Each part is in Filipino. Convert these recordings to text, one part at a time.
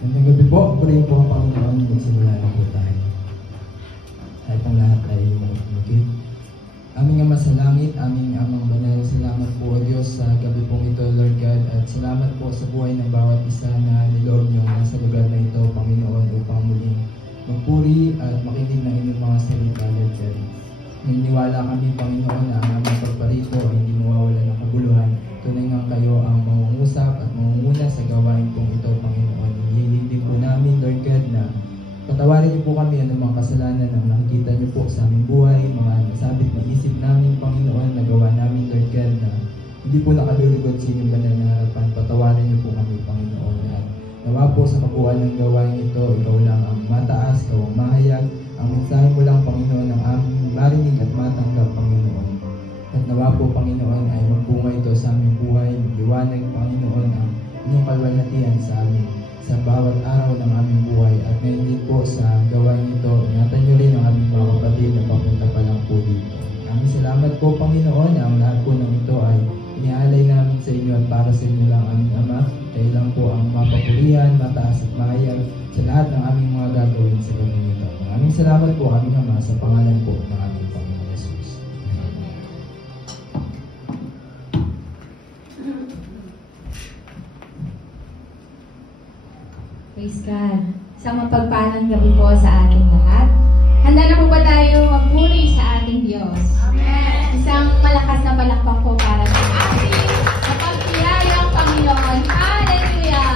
Magandang gabi po. Purihin po ang Panginoon. Magsimula na po tayo. Kahit ang lahat ay magmukit. Aming Ama sa langit, aming Amang Banal, salamat po o Diyos sa gabi pong ito, Lord God, at salamat po sa buhay ng bawat isa na niloob niyo nasa lugar na ito, Panginoon, upang muling magpuri at makinig ng inyong mga salita, Lord God. Naniniwala kami, Panginoon, na ang aming pagparito ay hindi mawawala ng kabuluhan. Tunay nga kayo ang mangungusap at mangunguna sa gawain pong ito, Panginoon. Hihiling din po namin, Lord God, na patawarin niyo po kami anumang kasalanan ang nakikita niyo po sa aming buhay, mga nasabit na isip namin, Panginoon, na gawa namin, Lord God, na hindi po nakalulugod sa inyong banal na harapan. Patawarin niyo po kami, Panginoon. At nawa po sa kabuuan ng gawain ito, ikaw lang ang mataas, ikaw ang mahayag. Ang mensahe mo lang, Panginoon, ang aming marinig at matanggap, Panginoon. At nawa po, Panginoon, ay magbunga ito sa aming buhay, liwanag, Panginoon, ang inyong kalwalhatian sa amin sa bawat araw ng aming buhay. At ngayon din po sa gawain ito, ingatan niyo rin ang aming mga kapatid na papunta pa lang po dito. Aming salamat po, Panginoon, na ang lahat po ng ito ay iniaalay namin sa inyo at para sa inyo lang, aming Ama. Kayo lang po ang mapapurihan, mataas at mahayag sa lahat ng aming mga gagawin sa gabing ito. Aming salamat po, aming Ama, sa pangalan po ng aming Panginoon Jesus. Praise God. Sa mapagpalang gabi po sa ating lahat. Handa na po ba tayo magpuri sa ating Diyos? Amen! Isang malakas na palakpak po para sa ating mapagpiyayang Panginoon. Hallelujah!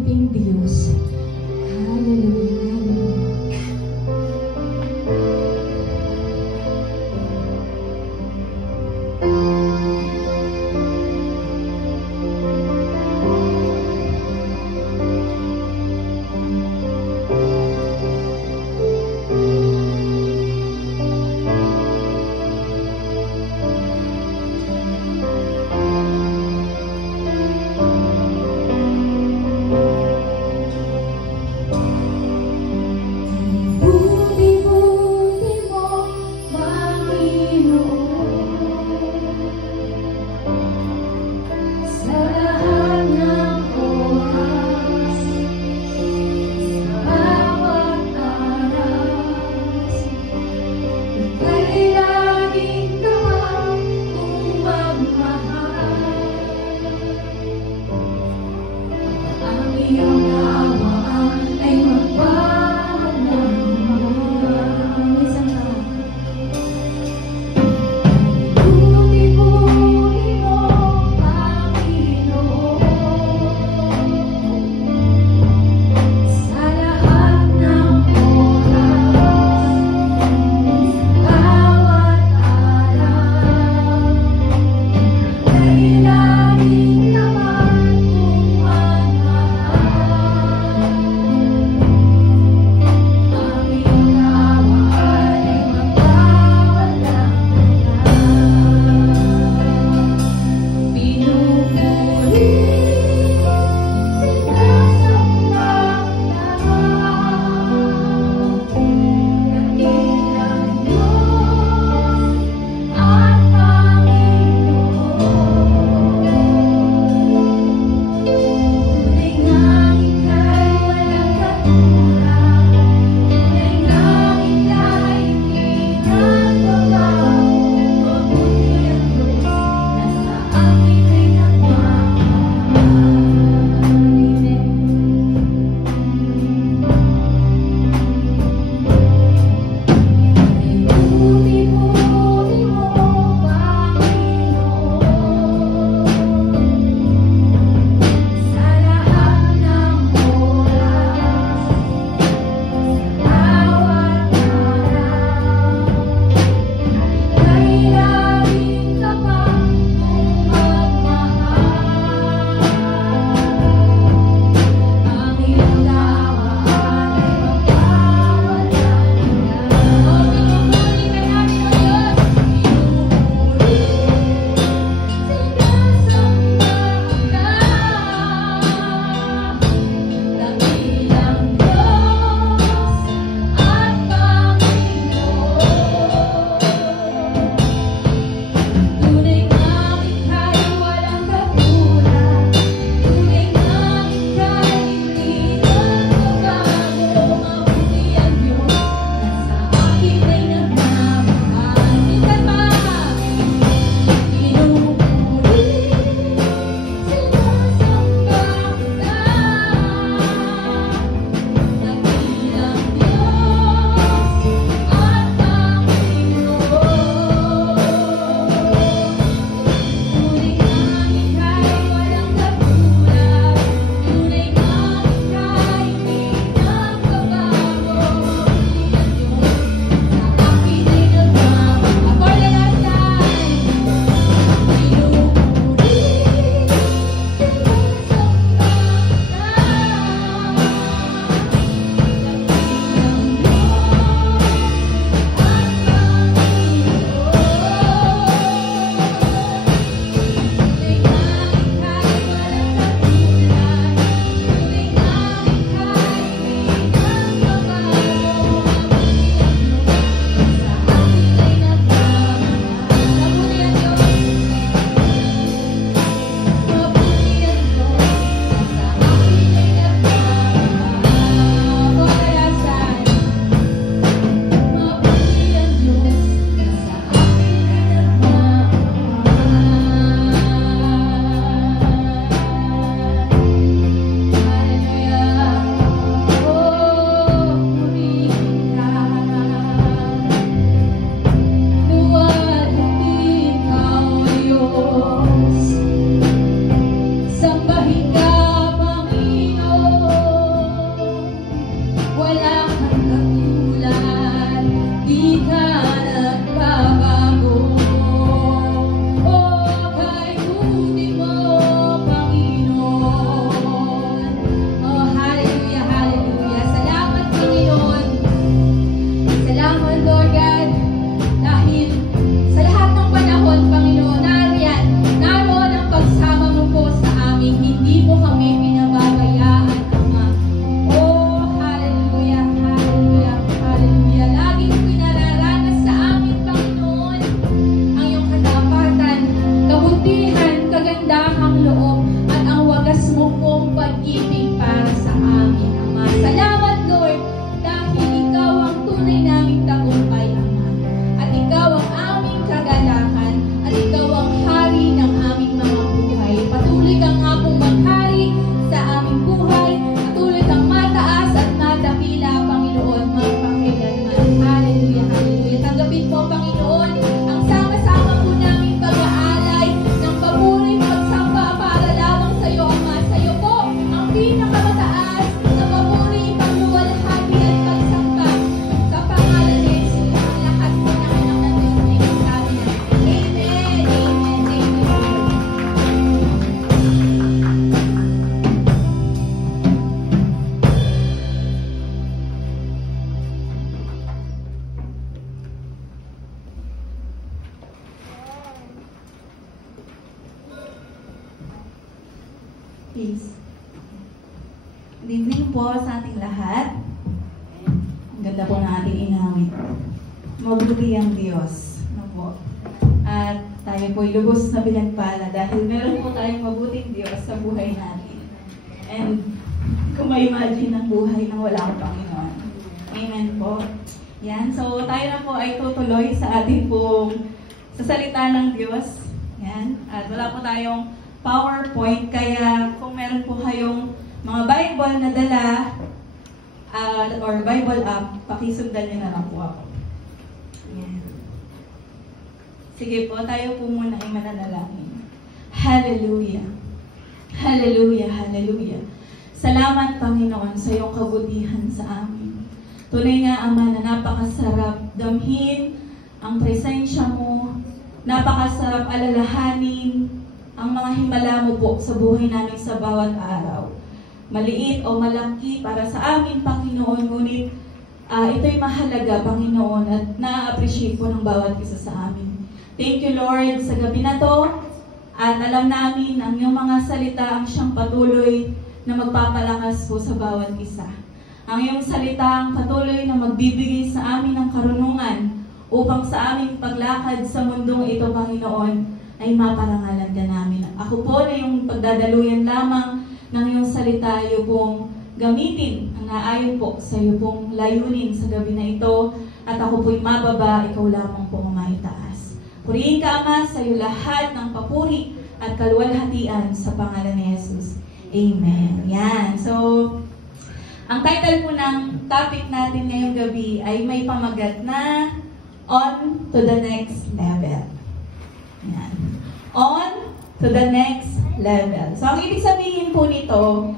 mabuting Diyos. Hallelujah. Hallelujah. Buti-buti mo, Panginoon, sa lahat ng oras, sa bawat aras, ika'y laging tawag kung magmahal. Ang iyong awaan ay magpapalaman. Isang tawag. Buti-buti mo, Panginoon, sa lahat ng oras, bawat araw, ika'y laging tawag kung magmahal. Good evening po sa ating lahat. Ang ganda po ng ating inawit. Mabuti ang Diyos. Ano po? At tayo po'y lubos na pinagpala dahil meron po tayong mabuting Diyos sa buhay natin. And kung ma-imagine ang buhay na wala ang Panginoon. Amen po. Yan. So tayo na po ay tutuloy sa ating pong sa salita ng Diyos. Yan. At wala po tayong PowerPoint, kaya kung meron po kayong mga Bible na dala or Bible app, pakisundan niyo na lang po ako. Yan. Sige po, tayo po muna ay mananalangin. Hallelujah. Hallelujah, hallelujah. Salamat, Panginoon, sa iyong kabutihan sa amin. Tunay nga, Ama, na napakasarap damhin ang presensya mo. Napakasarap alalahanin ang mga himala mo po sa buhay namin sa bawat araw. Maliit o malaki para sa amin, Panginoon, ngunit ito'y mahalaga, Panginoon, at na-appreciate po ng bawat isa sa amin. Thank you, Lord, sa gabi na to. At alam namin ang iyong mga salita ang siyang patuloy na magpapalakas po sa bawat isa. Ang iyong salita ang patuloy na magbibigay sa amin ng karunungan upang sa aming paglakad sa mundong ito, Panginoon, ay maparangalan ka namin. Ako po na yung pagdadaluyan lamang ng iyong salita, iyo pong gamitin ang naayon po sa iyo pong layunin sa gabi na ito, at ako po'y mababa, ikaw lamang po maitaas. Purihin ka, Ama, sa iyo lahat ng papuri at kaluwalhatian sa pangalan ni Jesus. Amen. Yan. So, ang title po ng topic natin ngayong gabi ay may pamagat na On to the Next Level. Yan. On to the next level. So, ang ibig sabihin po nito,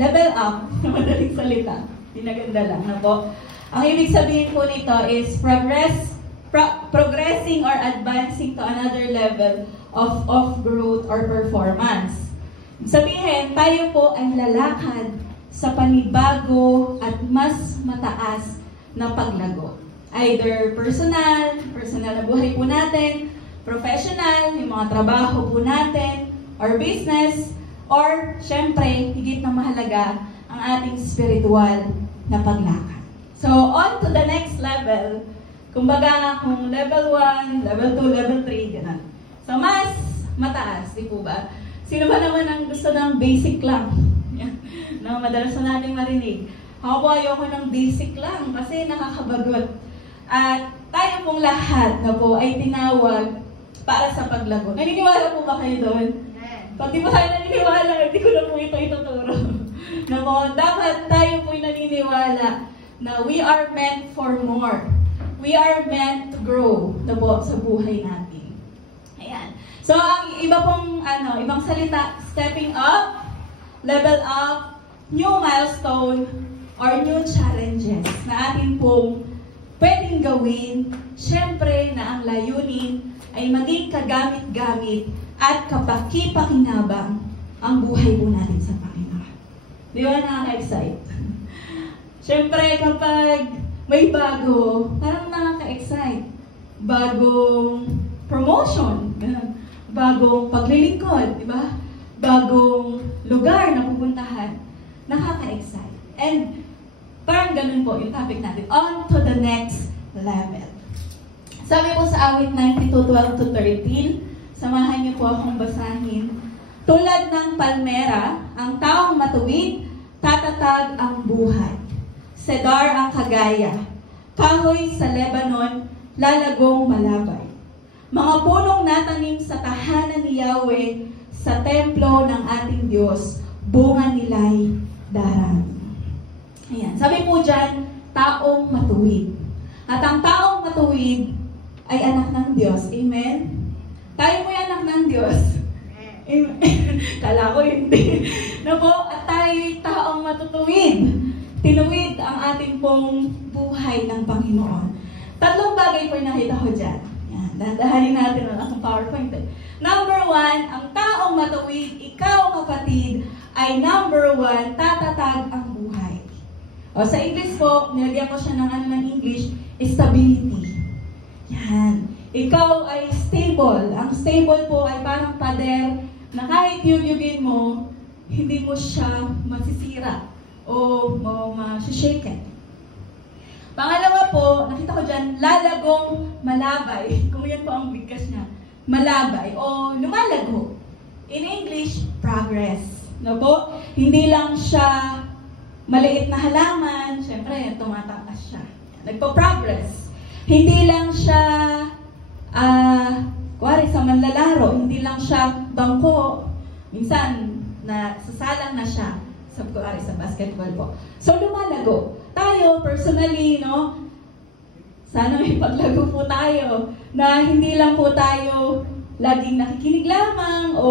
level up, madaling salita, pinaganda lang na po. Ang ibig sabihin po nito is progressing or advancing to another level of growth or performance. Sabihin, tayo po ay lalakad sa panibago at mas mataas na paglago. Either personal na buhay po natin, professional, yung mga trabaho po natin, or business, or syempre, higit na mahalaga, ang ating spiritual na paglakad. So, on to the next level, kumbaga, kung level 1, level 2, level 3, gano'n. So, mas mataas, di po ba? Sino ba naman ang gusto ng basic lang? No, madalas na natin marinig. Ako po, ayoko ng basic lang kasi nakakabagot. At tayo pong lahat na po ay tinawag para sa paglago. Naniniwala po ba kayo doon? Pag di ba tayo naniniwala, hindi ko na po ito ituturo. Na po, dapat tayo po'y naniniwala na we are meant for more. We are meant to grow na po sa buhay natin. Ayan. So, ang iba pong, ibang salita, stepping up, level up, new milestone, or new challenges na atin pong pwedeng gawin, syempre na ang layunin ay maging kagamit-gamit at kapaki-pakinabang ang buhay po natin sa Panginoon. Di ba nakaka-excite? Siyempre, kapag may bago, parang nakaka-excite. Bagong promotion, bagong paglilingkod, di ba? Bagong lugar na pupuntahan, nakaka-excite. And parang ganun po yung topic natin, on to the next level. Sabi po sa awit 92:12-13, samahan niyo po akong basahin. Tulad ng palmera, ang taong matuwid, tatatag ang buhay. Cedar ang kagaya, kahoy sa Lebanon, lalagong malabay. Mga punong natanim sa tahanan ni Yahweh, sa templo ng ating Diyos, bunga nila'y darami. Ayan. Sabi po dyan, taong matuwid. At ang taong matuwid ay anak ng Diyos. Amen? Tayo po anak ng Diyos. Amen. Kala ko hindi. At tayo'y taong matutuwid. Tinuwid ang ating pong buhay ng Panginoon. Tatlong bagay po nakita ko dyan. Yan. Dahan-dahanin natin ang akong PowerPoint. Number 1, ang taong matuwid, ikaw kapatid, ay number 1, tatatag ang buhay. O sa English po, nilagyan ko siya ng English, stability. Yan. Ikaw ay stable. Ang stable po ay parang pader na kahit yugin mo, hindi mo siya masisira o masishaken. Pangalawa po, nakita ko dyan, lalagong malabay. Kung yan po ang bigkas niya. Malabay o lumalago. In English, progress. No po? Hindi lang siya maliit na halaman, syempre, tumataas siya. Nagpo-progress. Hindi lang siya, kuwari sa manlalaro, hindi lang siya bangko. Minsan, sasalang na siya kuwari sa basketball po. So, lumalago. Tayo, personally, no, sana may paglago po tayo na hindi lang po tayo laging nakikinig lamang o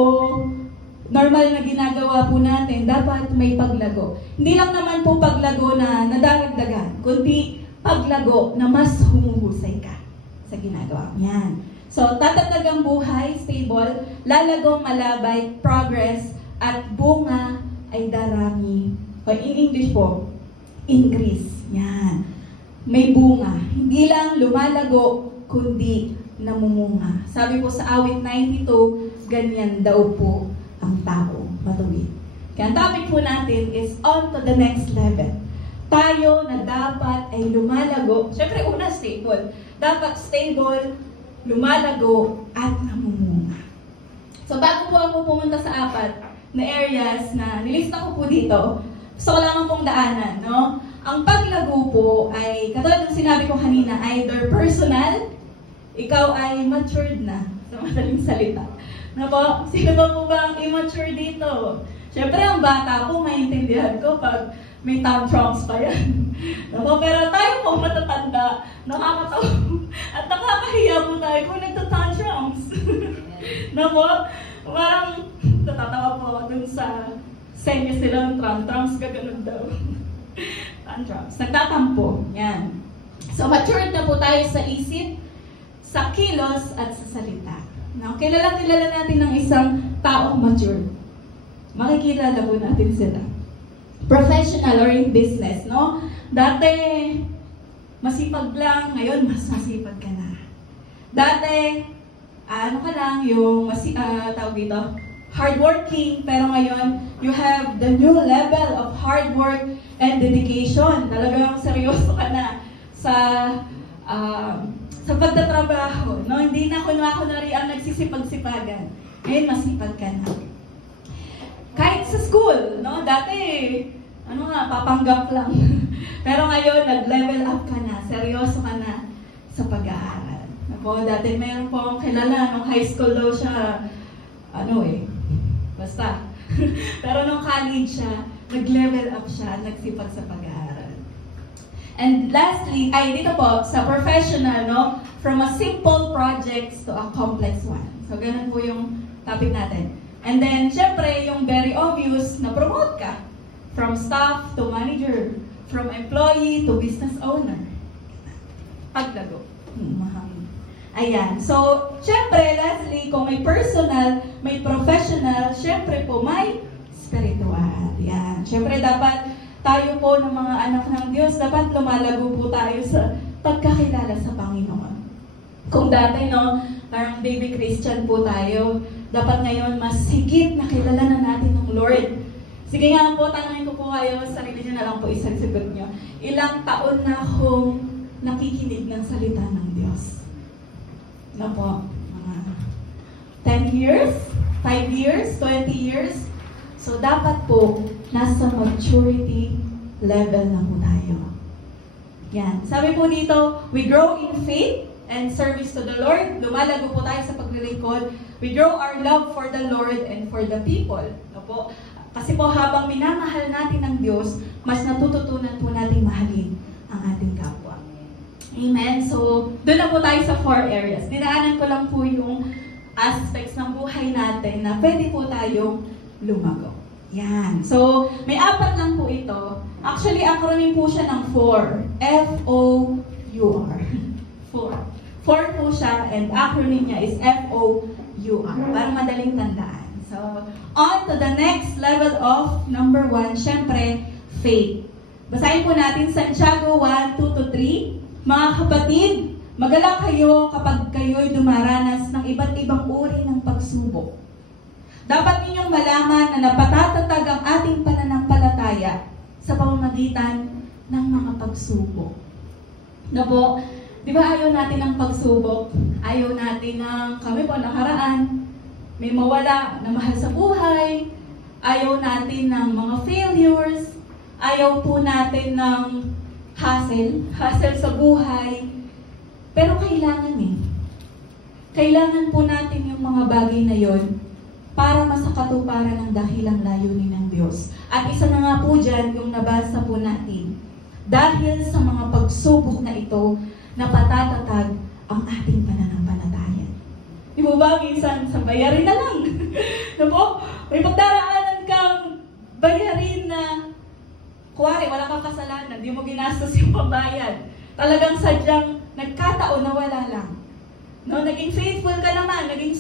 normal na ginagawa po natin, dapat may paglago. Hindi lang naman po paglago na nadaragdagan, kundi paglago na mas humuhusay ka sa ginagawa. Yan. So, tatatag ang buhay, stable, lalagong malabay, progress, at bunga ay darami. O in English po, increase. Yan. May bunga. Hindi lang lumalago, kundi namumunga. Sabi po sa awit 92, ganyan daw po ang tao matuwid. Kaya ang topic po natin is on to the next level. Tayo na dapat ay lumalago. Siyempre, una, stable. Dapat stable, lumalago, at namumunga. So, bago po ako pumunta sa apat na areas na nilista ko po dito, gusto ko lamang pong daanan, no? Ang paglago po ay, katulad ng sinabi ko kanina, either personal, ikaw ay matured na, sa madaling salita. Na po, sino po ba ang immature dito? Siyempre, ang bata po, maintindihan ko pag may tantrums pa yan. Na po, pero tayo po matatanda, nakakatawa, at nakakahiya po tayo kung nagtatantrums. Na po, parang natatawa po dun sa senyas nila ng tantrums, gaganon daw. Tantrums. Nagtatampo. Yan. So, matured na po tayo sa isip, sa kilos, at sa salita. Now, kilala natin ng isang taong mature. Makikilala po natin sila. Professional or in business, no? Dati, masipag lang, ngayon, mas masipag ka na. Dati, ka lang, yung tawag dito, hardworking, pero ngayon, you have the new level of hard work and dedication. Talagang seryoso ka na sa pagtatrabaho. No? Hindi na kunwari ang nagsisipag-sipagan. Ngayon, masipag ka na. Kahit sa school, no? Dati, papanggap lang. Pero ngayon, nag-level up ka na. Seryoso ka na sa pag-aaral. Dati mayroon po akong kilala, nung high school daw siya, basta. Pero nung college siya, nag-level up siya, nagsipag sa pag-aaral. And lastly, dito po, sa professional, no? From a simple projects to a complex one. So, ganun po yung topic natin. And then, syempre, yung very obvious na promote ka. From staff to manager. From employee to business owner. Paglago. Ayan. So, syempre, lastly, kung may personal, may professional, syempre po, may spiritual. Yan. Syempre, dapat tayo po ng mga anak ng Diyos, dapat lumalago po tayo sa pagkakilala sa Panginoon. Kung dati, no, parang baby Christian po tayo, dapat ngayon mas higit na kilala na natin ng Lord. Sige nga po, tanongin ko po kayo, sarili nyo na lang po isang sagot nyo. Ilang taon na akong nakikinig ng salita ng Diyos? Na po, mga 10 years, 5 years, 20 years. So, dapat po, nasa maturity level na po tayo. Yan. Sabi po dito, we grow in faith and service to the Lord. Lumalago po tayo sa paglilingkod. We grow our love for the Lord and for the people. Na po. Kasi po, habang minamahal natin ng Diyos, mas natututunan po natin mahalin ang ating kapwa. Amen? So, doon na po tayo sa 4 areas. Dinaanan ko lang po yung aspects ng buhay natin na pwede po tayong lumago. Yan. So, may 4 lang po ito. Actually, acronym po siya ng 4. F-O-U-R. 4. 4 po siya, and acronym niya is F-O-U-R. Para madaling tandaan. So, on to the next level of number 1, syempre, faith. Basahin po natin Santiago 1:2-3. Mga kapatid, magalak kayo kapag kayo'y dumaranas ng iba't ibang uri ng pagsubok. dapat ninyong malaman na napatatatag ang ating pananampalataya sa pamamagitan ng mga pagsubok. Na po, di ba ayaw natin ng pagsubok? Ayaw natin ng kami po nakaraan, may mawala na mahal sa buhay, ayaw natin ng mga failures, ayaw po natin ng hassle sa buhay. Pero kailangan Kailangan po natin yung mga bagay na yon para masakatuparan ng dahilang layunin ng Diyos. At isa na nga po dyan yung nabasa po natin. Dahil sa mga pagsubok na ito, napatatatag ang ating pananampalataya. Di mo ba, minsan sa bayarin na lang. Diba? May pagdaraanan kang bayarin na kuwari, wala kang kasalanan, di mo ginastos yung pambayad. Talagang sadyang nagkataon na wala lang. No, naging faithful ka naman, naging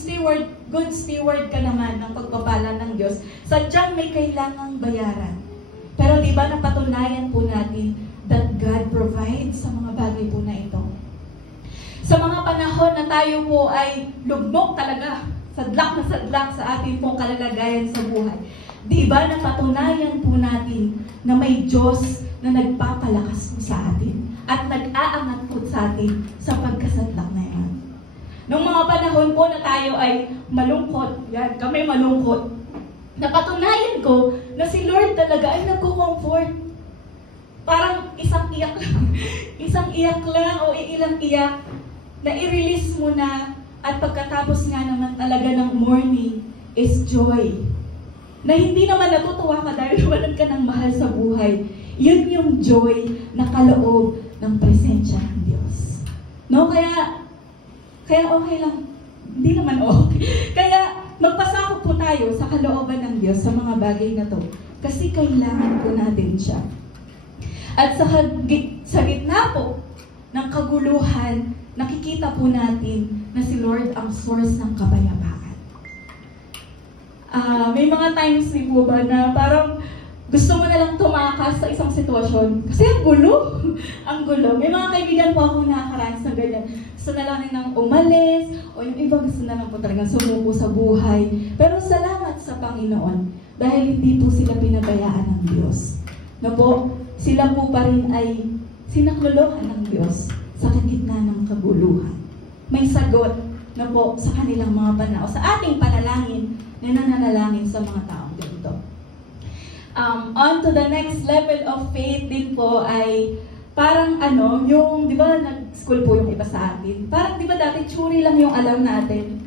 good steward ka naman ng pagpapala ng Diyos. Sadyang may kailangang bayaran. Pero di ba napatunayan po natin that God provides sa mga bagay po na ito. Sa mga panahon na tayo po ay lugmok talaga, sadlak na sadlak sa ating pong kalalagayan sa buhay. Di ba napatunayan po natin na may Diyos na nagpapalakas po sa atin at nag-aangat po sa atin sa pagkasadlak na yan. Noong mga panahon po na tayo ay malungkot, kami malungkot, napatunayan ko na si Lord talaga ay nagko-comfort. Parang isang iyak lang o ilang iyak na i-release mo na at pagkatapos nga naman talaga ng morning is joy. Na hindi naman natutuwa ka dahil walan ka ng mahal sa buhay. Yun yung joy na kaloob ng presensya ng Diyos. No? Kaya okay lang. Hindi naman okay. Kaya magpasakop po tayo sa kalooban ng Diyos sa mga bagay na to. Kasi kailangan po natin siya. At sa gitna po ng kaguluhan, nakikita po natin na si Lord ang source ng kapayapaan. May mga times din po ba na parang gusto mo na lang tumakas sa isang sitwasyon. Kasi ang gulo. Ang gulo. May mga kaibigan po akong nakakaranas ng ganyan. Gusto na lang nilang umalis, o yung iba gusto na lang po talagang sumuko sa buhay. Pero salamat sa Panginoon dahil hindi po sila pinabayaan ng Diyos. Na po, sila po pa rin ay sinaklolohan ng Diyos sa gitna ng kaguluhan. May sagot na po sa kanilang mga pananaw, sa ating panalangin na nananalangin sa mga taong ganito. On to the next level of faith din po ay parang yung, di ba, nag-school po yung iba sa atin. Parang, di ba, dati theory lang yung alam natin.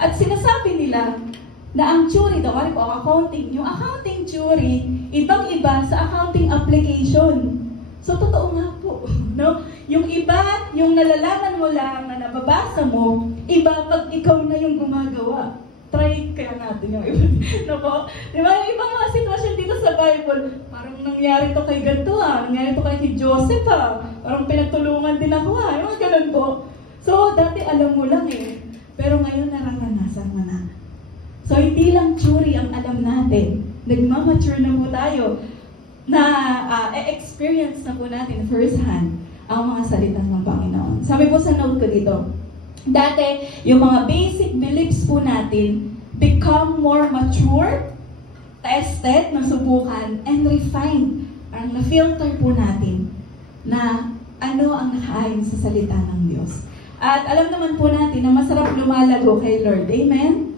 At sinasabi nila na ang theory daw, po, accounting, yung accounting theory, ibang-iba sa accounting application. So, totoo nga po, no? Yung iba, yung nalalaman mo lang na nababasa mo, iba pag ikaw na yung gumagawa. Try kaya natin yung iba. No po? Diba? Yung ibang mga sitwasyon dito sa Bible, parang nangyari to kay ganito nangyari to kay Joseph parang pinagtulungan din ako yung mga ganun po. So, dati alam mo lang pero ngayon nararanasan mo na. So, hindi lang theory ang alam natin. Nagmamature na po tayo na experience na po natin first hand ang mga salita ng Panginoon. Sabi po sa note ko dito, dati, yung mga basic beliefs po natin become more mature, tested, nasubukan, and refined. Ang na-filter po natin na ano ang nakaayon sa salita ng Diyos. At alam naman po natin na masarap lumalago kay Lord. Amen?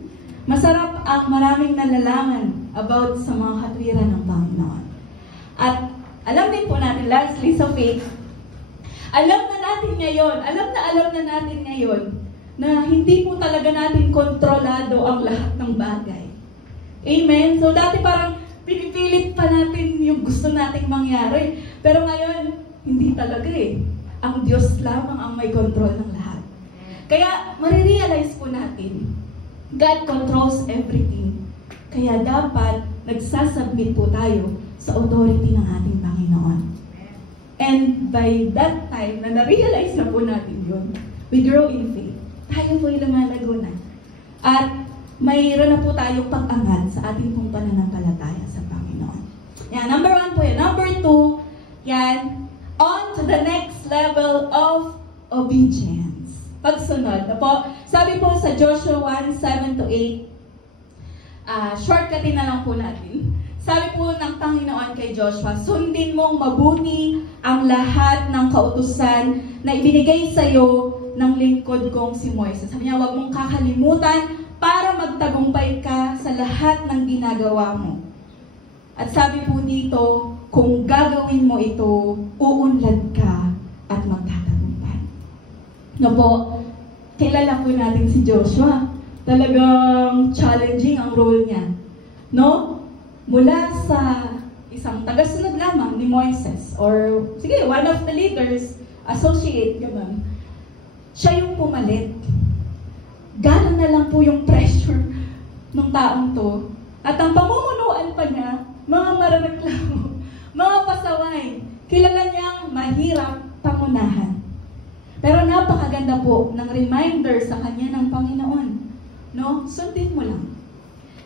Masarap ang maraming nalalaman about sa mga katwiran ng Panginoon. At alam din po natin, lastly, sa faith, alam na natin ngayon na hindi po talaga natin kontrolado ang lahat ng bagay. Amen? So dati parang pinipilit pa natin yung gusto nating mangyari. Pero ngayon, hindi talaga Ang Diyos lamang ang may control ng lahat. Kaya marirealize po natin, God controls everything. Kaya dapat nagsasubmit po tayo sa authority ng ating Panginoon. And by that time, na na-realize na po natin yun, we grow in faith. Tayo po yung lumalago na. At mayroon na po tayong pag-angat sa ating pong pananampalataya sa Panginoon. Yan, number 1 po yan. Number 2, yan, on to the next level of obedience. Pagsunod na po. Sabi po sa Joshua 1:7-8, shortcutin na lang po natin. Sabi po ng Panginoon kay Joshua, sundin mong mabuti ang lahat ng kautusan na ibinigay sa iyo ng lingkod kong si Moises. Sabi niya, huwag mong kakalimutan para magtagumpay ka sa lahat ng ginagawa mo. At sabi po dito, kung gagawin mo ito, uunlad ka at magtatagumpay. No po, kilala po natin si Joshua. Talagang challenging ang role niya. No? Mula sa isang tagasunod lamang ni Moises, or sige, one of the leaders, associate, gano'n. Siya yung pumalit. Gano'n na lang po yung pressure ng taong to. At ang pamumunuan pa niya, mga marareklamo, mga pasaway, kilala niyang mahirap pangunahan. Pero napakaganda po ng reminder sa kanya ng Panginoon. No? Sundin mo lang.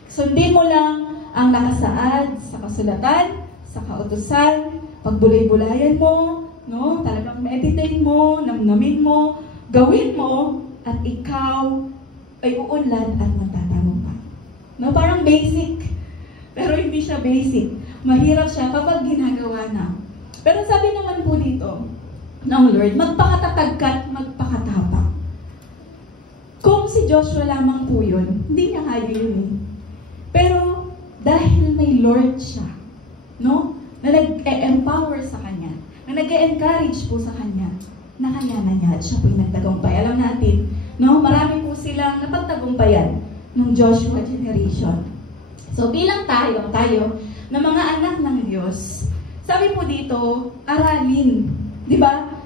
Sundin mo lang ang nakasaad sa kasulatan, sa kautusan, pagbulay-bulayan mo, no? Talagang meditate mo, namnamin mo, gawin mo, at ikaw ay uunlad at magtatagumpay. No? Parang basic. Pero hindi siya basic. Mahirap siya kapag ginagawa na. Pero sabi naman po dito ng Lord, magpakatatag ka at magpakatapang. Kung si Joshua lamang po yun, hindi niya kaya yun eh. Pero dahil may Lord siya, no? Na nag-empower sa kanya, na nag-encourage po sa kanya, nakayanan niya at siya po'y nagtagumpay. Alam natin, no? Marami po silang napagtagumpayan ng Joshua generation. So bilang tayo na mga anak ng Diyos, sabi po dito, aralin, di ba?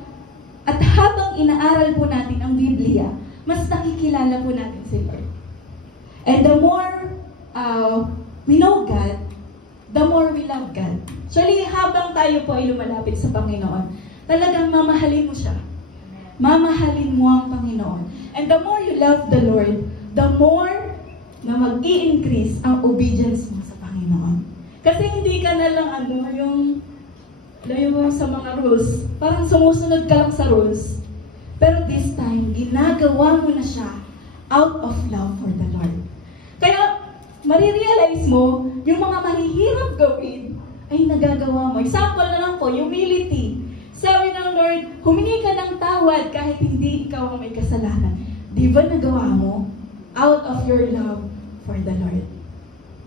At habang inaaral po natin ang Biblia, mas nakikilala po natin si Lord. And the more we know God, the more we love God. Actually, habang tayo po ay lumalapit sa Panginoon, talagang mamahalin mo siya. Mamahalin mo ang Panginoon. And the more you love the Lord, the more na mag-i-increase ang obedience mo sa Panginoon. Kasi hindi ka na lang yung sa mga rules. Parang sumusunod ka lang sa rules. Pero this time, ginagawa mo na siya out of love for the Lord. Kaya, marirealize mo, yung mga mahihirap gawin, ay nagagawa mo. Example na lang po, humility. Sabi ng Lord, humingi ka ng tawad kahit hindi ikaw ang may kasalanan. Di ba nagawa mo? Out of your love for the Lord.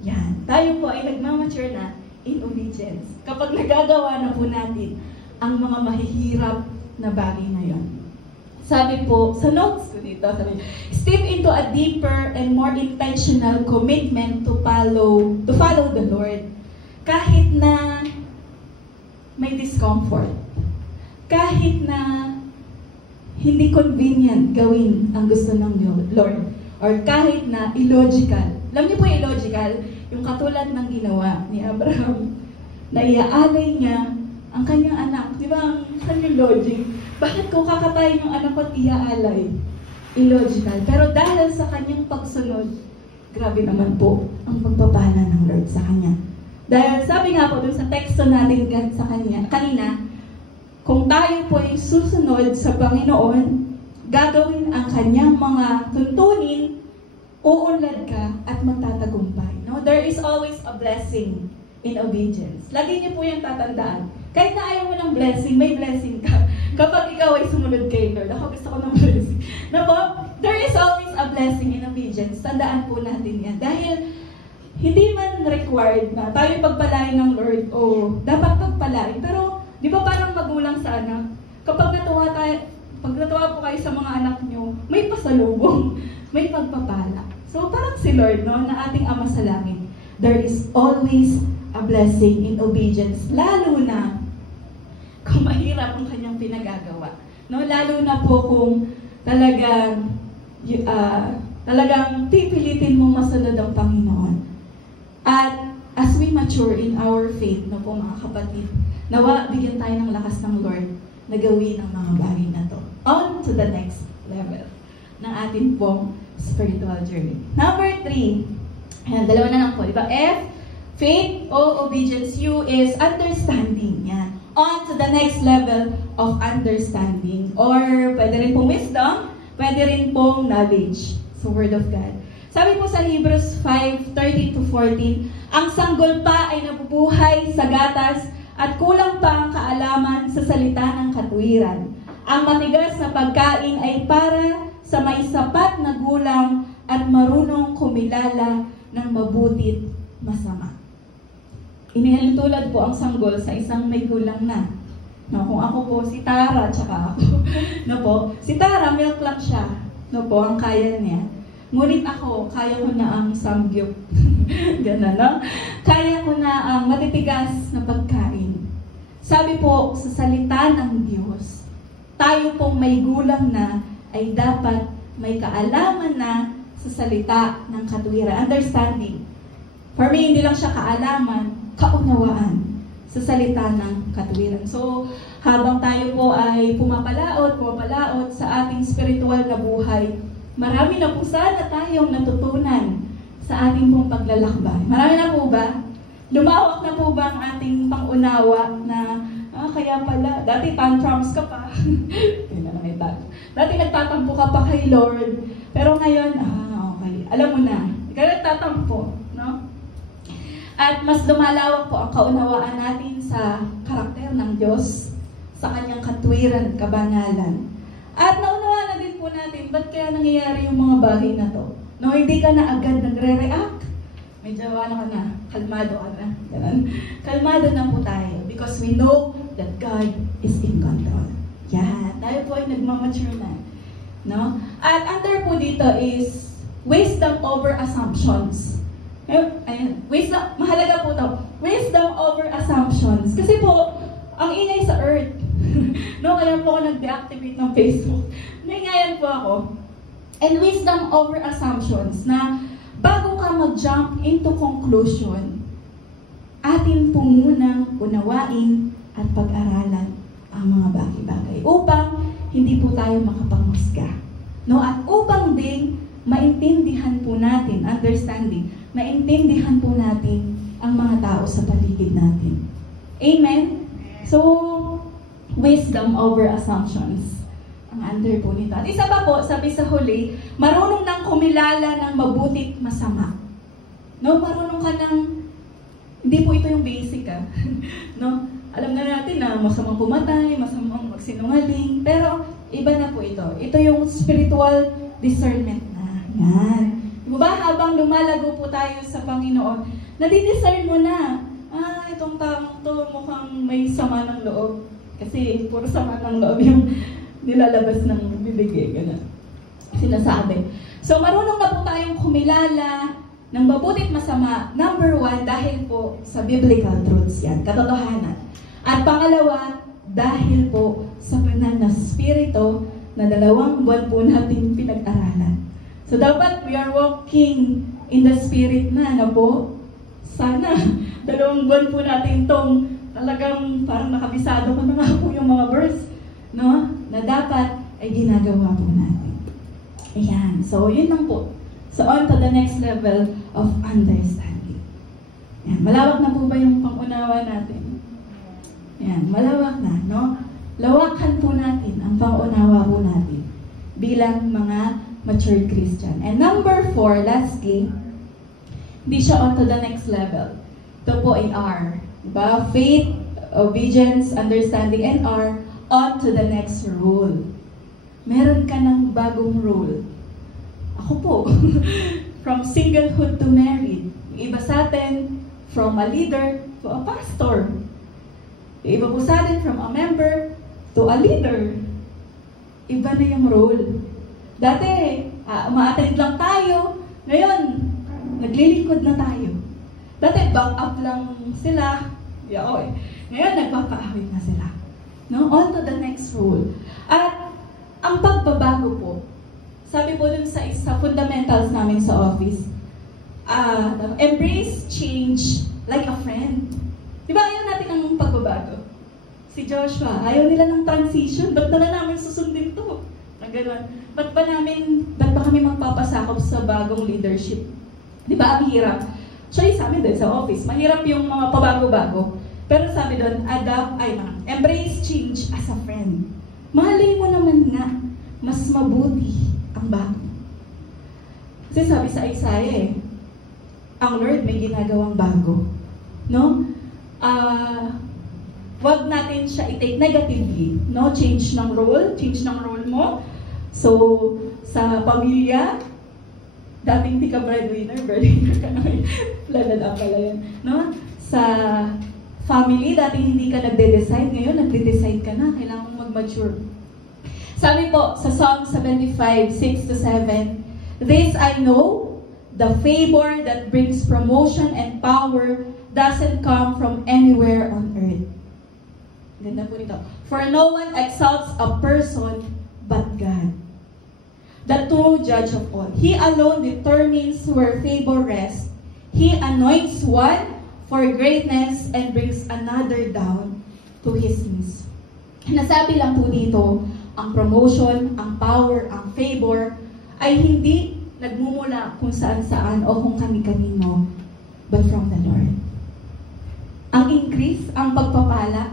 Yan. Tayo po ay nagmamature na in obedience. Kapag nagagawa na po natin ang mga mahihirap na bagay na yon. Sabi po, sa notes ko dito, sabi, step into a deeper and more intentional commitment to follow the Lord. Kahit na may discomfort. Kahit na hindi convenient gawin ang gusto ng Lord. Or kahit na illogical. Alam niyo po yung illogical? Yung katulad ng ginawa ni Abraham. Na iaalay niya ang kanyang anak. Di ba ang kanyang logic? Bakit ko kakatayin yung anak ko at iaalay? Illogical. Pero dahil sa kanyang pagsunod, grabe naman po ang pagpapala ng Lord sa kanya. Dahil sabi nga po dun sa teksto natin sa kanya, kanina, kung tayo po ay susunod sa Panginoon, gagawin ang kanyang mga tuntunin, uunlad ka at magtatagumpay. No? There is always a blessing in obedience. Lagi niyo po yung tatandaan. Kahit na ayaw mo ng blessing, may blessing ka. Kapag ikaw ay sumunod kay Lord, ako gusto ko ng blessing. Na po, there is always a blessing in obedience. Tandaan po natin yan. Dahil hindi man required na tayo pagpalain ng Lord o dapat pagpalain. Pero, di ba parang magulang sa anak? Kapag natuwa po kayo sa mga anak nyo, may pasalubong, may pagpapala. So, parang si Lord, no, na ating Ama sa langit, there is always a blessing in obedience. Lalo na kung mahirap ang kanyang pinagagawa. No? Lalo na po kung talagang pipilitin mong masunod ang Panginoon. At as we mature in our faith, no po mga kapatid, nawa bigyan tayo ng lakas ng Lord na gawin ang mga bagay na to. On to the next level ng ating pong spiritual journey. Number 3. Ayan, dalawa na lang po. Diba? F, faith. O, obedience. U is understanding. Yan. On to the next level of understanding. Or, pwede rin pong wisdom. Pwede rin pong knowledge. So, Word of God. Sabi po sa Hebrews 5:13-14, ang sanggol pa ay nabubuhay sa gatas at kulang pa ang kaalaman sa salita ng katuwiran. Ang matigas na pagkain ay para sa may sapat na gulang at marunong kumilala ng mabutit masama. Inihalintulad po ang sanggol sa isang may gulang na. No, kung ako po, si Tara, tsaka ako. No po, si Tara, milk lang siya. No po, ang kaya niya. Ngunit ako, kaya ko na ang samgyup. Ganun, no? Kaya ko na ang matitigas na pagkain. Sabi po, sa salita ng Diyos, tayo pong may gulang na ay dapat may kaalaman na sa salita ng katuwiran. Understanding. For me, hindi lang siya kaalaman, kaunawaan sa salita ng katuwiran. So, habang tayo po ay pumapalaot sa ating spiritual na buhay, marami na po sana tayong natutunan sa ating pong paglalakbay. Marami na po ba? Lumawak na po ba ang ating pangunawa na, kaya pala, dati tantrums ka pa. Hindi na lang ito. Dati nagtatampo ka pa kay Lord. Pero ngayon, okay. Alam mo na, ikaw nagtatampo, no? At mas lumalawak po ang kaunawaan natin sa karakter ng Diyos, sa kanyang katuwiran at kabanalan. At naunawaan na din po natin, ba't kaya nangyayari yung mga bagay na to? No, hindi ka na agad nagre-react. Medyo ka na, kalmado ka na. Ganun. Kalmado na po tayo because we know that God is in control. Yan, tayo po ay nagmamature na. No? At under po dito is wisdom over assumptions. Ayan, wisdom, mahalaga po ito. Wisdom over assumptions. Kasi po, ang ingay sa earth. No, kaya po ako nag-deactivate ng Facebook. Naingayan po ako. And wisdom over assumptions na bago ka mag-jump into conclusion, atin po munang unawain at pag-aralan ang mga bagay-bagay upang hindi po tayo makapangmusga. No, at upang din maintindihan po natin, understanding, maintindihan po natin ang mga tao sa paligid natin. Amen? So, wisdom over assumptions. Ang under po nito. At isa pa po, sabi sa huli, marunong nang kumilala ng mabutit masama. No, marunong ka ng, hindi po ito yung basic no? Alam na natin na masamang pumatay, masamang magsinungaling, pero iba na po ito. Ito yung spiritual discernment na. Yan. Diba ba, habang lumalago po tayo sa Panginoon, nadidiscern mo na, itong taong to mukhang may sama ng loob. Kasi puro sama ng loob yung nilalabas ng bibig, gano'n. Sinasabi. So, marunong na po tayong kumilala ng mabutit masama. Number 1, dahil po sa biblical truths yan, katotohanan. At pangalawa, dahil po sa banal na spirito na 2 buwan po natin pinag-aralan. So, dapat we are walking in the spirit na po. Sana, 2 buwan po natin itong talagang parang nakabisado ko na nga po yung mga verse, no? Na dapat ay ginagawa po natin. Ayan. So, yun lang po. So, on to the next level of understanding. Ayan. Malawak na po ba yung pangunawa natin? Ayan. Malawak na, no? Lawakan po natin ang pangunawa po natin bilang mga matured Christian. And number 4, lastly, hindi siya on to the next level. Ito po ay R. Diba? Faith, obedience, understanding, and R, on to the next rule. Meron ka ng bagong rule. Ako po, from singlehood to married. Iba sa atin, from a leader to a pastor. Iba po sa atin, from a member to a leader. Iba na yung role. Dati, ma-attend lang tayo. Ngayon, naglilingkod na tayo. Dati, back up lang sila. Ngayon, nagpapaawit na sila. No? On to the next rule. At ang pagbabago po, sabi po dun sa fundamentals namin sa office, embrace change like a friend. Di ba ayaw natin ang pagbabago? Si Joshua, ayaw nila ng transition. Ba't na namin susundin to? Ganun. Ba't ba kami magpapasakop sa bagong leadership? Di ba ang hirap? Actually, sa amin din sa office, mahirap yung mga pabago-bago. Pero sabi doon, embrace change as a friend. Mahalin mo naman na mas mabuti ang bago. Kasi sabi sa Isaiah ang Lord may ginagawang bago. No? Wag natin siya i-take negatively. No? Change ng role mo. So, sa pamilya, dating di ka breadwinner ka na. Lalala pala yan. No? Sa family, dating hindi ka nagde-decide. Ngayon, nagde-decide ka na. Kailangan mong mag-mature. Sabi po, sa Psalm 75, 6-7, "This I know, the favor that brings promotion and power doesn't come from anywhere on earth." Ganda po nito. "For no one exalts a person but God, the true judge of all. He alone determines where favor rests. He anoints one for greatness and brings another down to his knees." Nasabi lang po dito, ang promotion, ang power, ang favor ay hindi nagmumula kung saan-saan o kung kani-kanino, but from the Lord. Ang increase, ang pagpapala,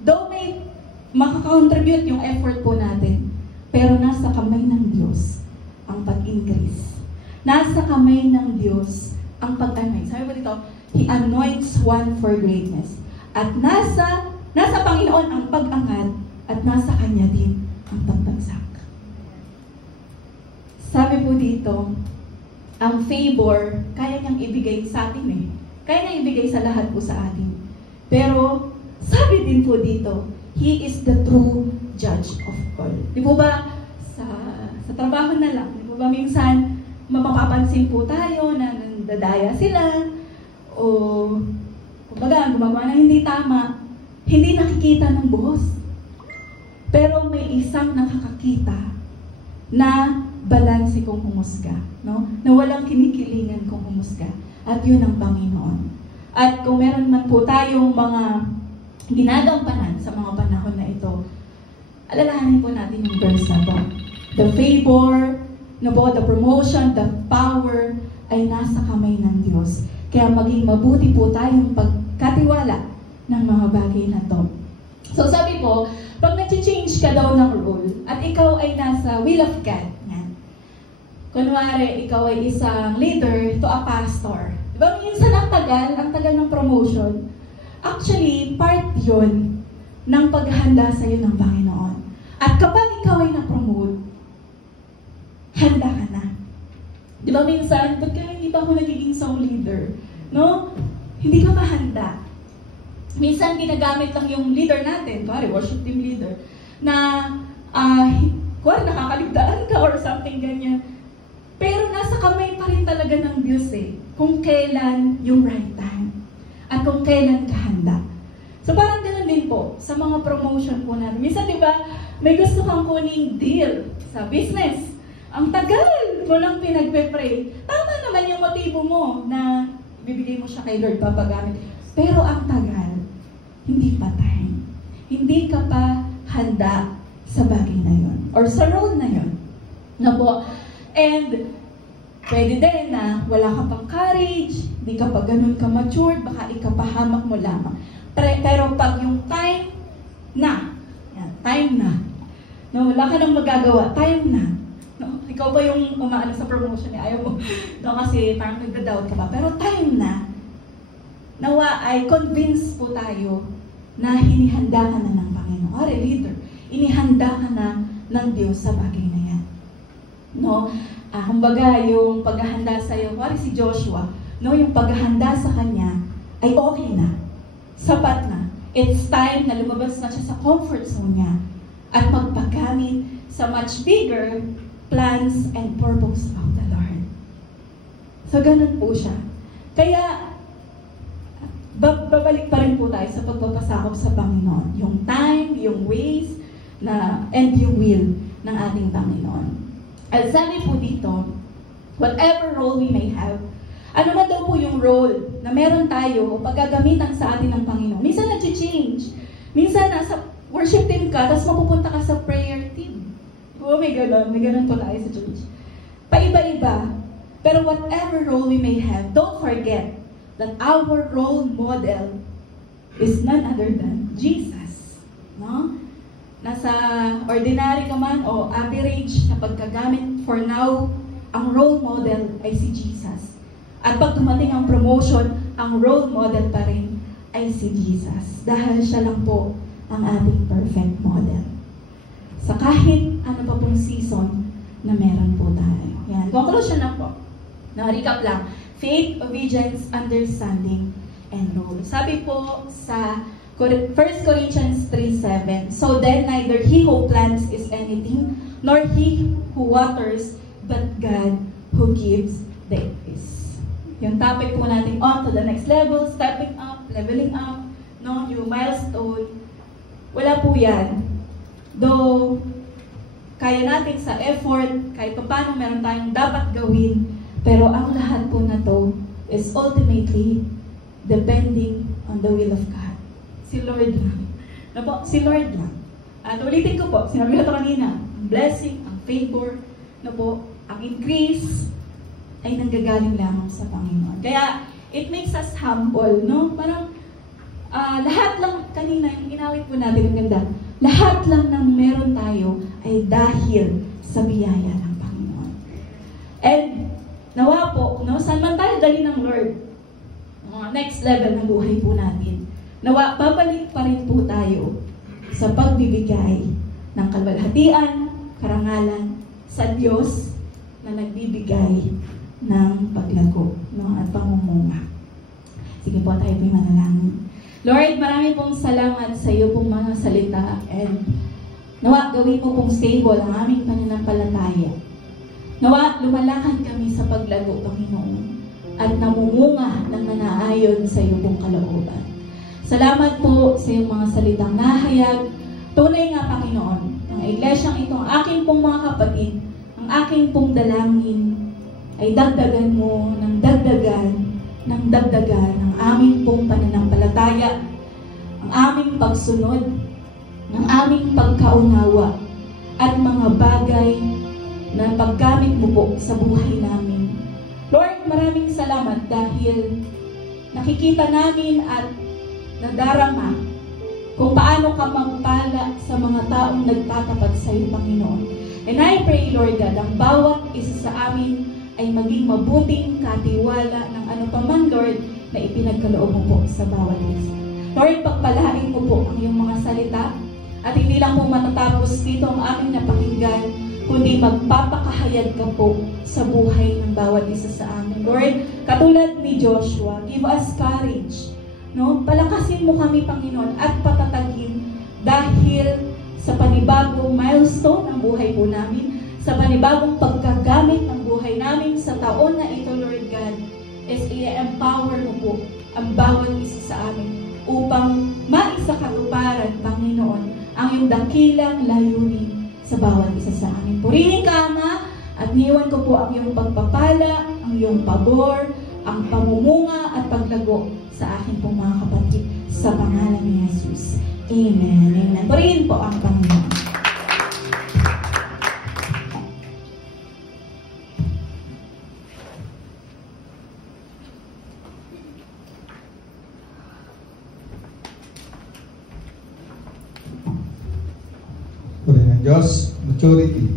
though may makakontribute yung effort po natin, pero nasa kamay ng Diyos ang pag-increase. Nasa kamay ng Diyos ang pag-anoint. Sabi po dito, He anoints one for greatness. At nasa Panginoon ang pag-angat at nasa Kanya din ang pagbagsak. Sabi po dito, ang favor, kaya niyang ibigay sa atin eh. Kaya niyang ibigay sa lahat po sa atin. Pero, sabi din po dito, He is the true judge of all. Di po ba, sa trabaho na lang, di po ba minsan, mapapansin po tayo na nandadaya sila, o, kumbaga, gumagawa na hindi tama, hindi nakikita ng boss. Pero may isang nakakakita na balanse kung humusga, no? Na walang kinikilingan kung humusga. At yun ang Panginoon. At kung meron man po tayong mga ginagampanan sa mga panahon na ito, alalahanin po natin yung verse na to. The favor, the promotion, the power ay nasa kamay ng Diyos. Kaya maging mabuti po tayong pagkatiwala ng mga bagay na to. So sabi po, pag nag-change ka daw ng role at ikaw ay nasa will of God, kunwari, ikaw ay isang leader to a pastor. Diba, minsan ang tagal ng promotion. Actually, part yun ng paghahanda sa iyo ng Panginoon. At kapag ikaw ay na-promote, handa ka na. Diba minsan, ba't kaya hindi pa ako nagiging song leader? No? Hindi ka mahanda. Minsan, ginagamit lang yung leader natin, kunwari, worship team leader, na, nakakaligtaan ka or something ganyan. Pero nasa kamay pa rin talaga ng Diyos kung kailan yung right time at kung kailan ka handa. So parang ganun din po sa mga promotion po natin. Minsan diba, may gusto kang kuning deal sa business. Ang tagal mo lang pinagpe-pray. Tama naman yung motibo mo na bibigay mo siya kay Lord, papagamit. Pero ang tagal, hindi pa time. Hindi ka pa handa sa bagay na yun or sa role na yun. Na po, and pwede din na wala ka pang courage, di ka pa ganun ka matured, baka ikapahamak mo lamang. Pero pag yung time na, no, wala ka nang magagawa, time na. No, ikaw ba yung umaano sa promotion ayaw mo? No, kasi parang nagda-doubt ka pa. Pero time na, nawa ay convince po tayo na hinihanda ka na ng Panginoon. Or leader, inihanda ka na ng Diyos sa bagay na yan. No? Kumbaga, yung paghahanda sa iyo, wari si Joshua, no, yung paghahanda sa kanya ay okay na. Sapat na. It's time na lumabas na siya sa comfort zone niya at magpagamit sa much bigger plans and purpose of the Lord. So, ganun po siya. Kaya, babalik pa rin po tayo sa pagpapasakop sa Panginoon. Yung time, yung ways, and yung will ng ating Panginoon. At sabi po dito, whatever role we may have, ano man daw po yung role na meron tayo o paggagamitan sa atin ng Panginoon. Minsan nag-change. Minsan nasa worship team ka, tapos mapupunta ka sa prayer team. Oo, may ganun po tayo sa church. Paiba-iba. Pero whatever role we may have, don't forget that our role model is none other than Jesus. No? Nasa ordinary ka man o average na pagkagamit for now, ang role model ay si Jesus. At pag dumating ang promotion, ang role model pa rin ay si Jesus. Dahil siya lang po ang ating perfect model. Sa kahit ano pa pong season na meron po tayo. Yan. Conclusion lang po. Na-recap lang. Faith, obedience, understanding, and rule. Sabi po sa 1 Corinthians 3:7, so then neither he who plants is anything, nor he who waters, but God who gives the increase. Yung topic po natin, on to the next level, stepping up, leveling up, no, new milestone. Wala po yan. Though, kaya natin sa effort, kahit pa paano meron tayong dapat gawin, pero ang lahat po na to is ultimately depending on the will of God. Si Lord lang. No po? Si Lord lang. At ulitin ko po, sinabi ko ito kanina, ang blessing, ang favor, no po, ang increase, ay nanggagaling lamang sa Panginoon. Kaya, it makes us humble, no? Parang, lahat lang, kanina, yung inawit po natin, ang ganda, lahat lang ng meron tayo ay dahil sa biyaya ng Panginoon. And, nawa po, no, saan man tayo dali ng Lord, mga next level ng buhay po natin, nawa, babalik pa rin po tayo sa pagbibigay ng kalwalhatian, karangalan sa Diyos na nagbibigay ng paglago, no, at pangumunga. Sige po, tayo po'y manalangin. Lord, marami pong salamat sa iyo pong mga salita, and nawa, gawin mo pong stable ang aming pananampalataya. Nawa, lumalakad kami sa paglago, Panginoon, at namumunga ng nanaayon sa iyo pong kalooban. Salamat po sa iyong mga salitang nahayag. Tunay nga, Panginoon, ang iglesyang ito, ang aking pong mga kapatid, ang aking pong dalangin, ay dagdagan mo ng dagdagan ng aming pong pananampalataya, ang aming pagsunod, ng aming pagkaunawa, at mga bagay na paggamit mo po sa buhay namin. Lord, maraming salamat dahil nakikita namin at nadarama kung paano ka magpala sa mga taong nagtatapat sa iyo, Panginoon. And I pray, Lord God, ang bawat isa sa amin ay maging mabuting katiwala ng ano pa man, Lord, na ipinagkaloob mo po sa bawat isa. Lord, pagpalain mo po ang iyong mga salita at hindi lang po matatapos dito ang aming napakinggan, kundi magpapakahayag ka po sa buhay ng bawat isa sa amin. Lord, katulad ni Joshua, give us courage. No? Palakasin mo kami, Panginoon, at patatagin dahil sa panibagong milestone ng buhay po namin, sa panibagong pagkagamit ng buhay namin sa taon na ito, Lord God, is i-empower mo po ang bawat isa sa amin upang maisakatuparan, Panginoon, ang iyong dakilang layunin sa bawat isa sa amin. Purihin ka, Ama, at niwan ko po ang iyong pagpapala, ang iyong pabor, ang pamumunga at paglago sa akin pong mga kapatid sa pangalan ni Jesus. Amen. Amen. Purihin po ang Panginoon. Purihin ng Diyos, maturity.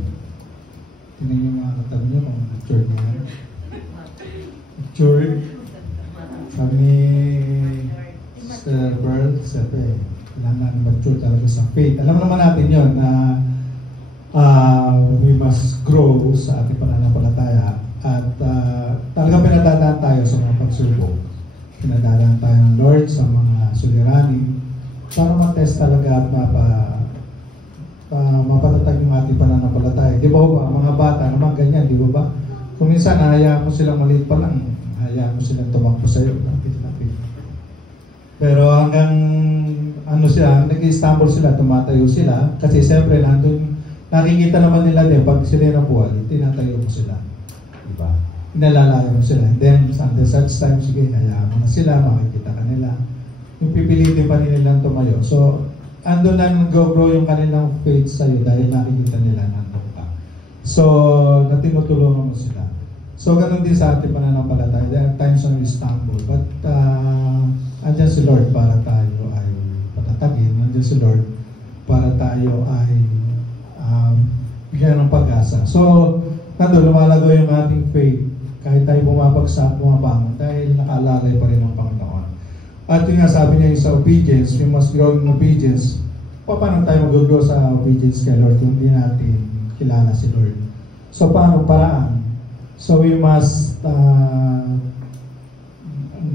Tingnan niyo mga katabi niyo kung mature na yan. Mature. Sabi ni Sir Pearl, sabi, kailangan natin mature talaga sa faith. Alam naman natin yun na we must grow sa ating pananampalataya at talagang pinadadaan tayo sa mga pagsubok. Pinadadaan tayo ng Lord sa mga suliranin para matest talaga at mapatatag yung ating pananampalataya. Di ba ba? Mga bata naman ganyan, di ba ba? Kung minsan, hayaan mo silang maliit pa lang, hayaan mo silang tumakbo sa'yo. Lapit-lapit. Pero hanggang, nag-i-stumble sila, tumatayo sila. Kasi siyempre, nandun, nakikita naman nila din, pag sila nabuhay, tinatayo mo sila. Di ba? Inalalayo mo sila. And then, under such time, sige, hayaan mo na sila, makikita ka nila. Yung pipilitin pa nilang tumayo. So, andun na nag-grow yung kanilang faith sa'yo dahil nakikita nila nandun ka. So, natinutulungan mo sila. So, ganun din sa ating pananampalataya. There are times when we stumble. But, andyan si Lord para tayo ay patatagin. Andyan si Lord para tayo ay bigyan ng pag-asa. So, nandun lumalago yung ating faith kahit tayo bumabagsak, bumabangon dahil nakaalalay pa rin ang Panginoon. At yung nga sabi niya sa obedience, we must grow in obedience. Paano tayo mag-grow sa obedience kay Lord kung hindi natin kilala si Lord? So paano paraan? So we must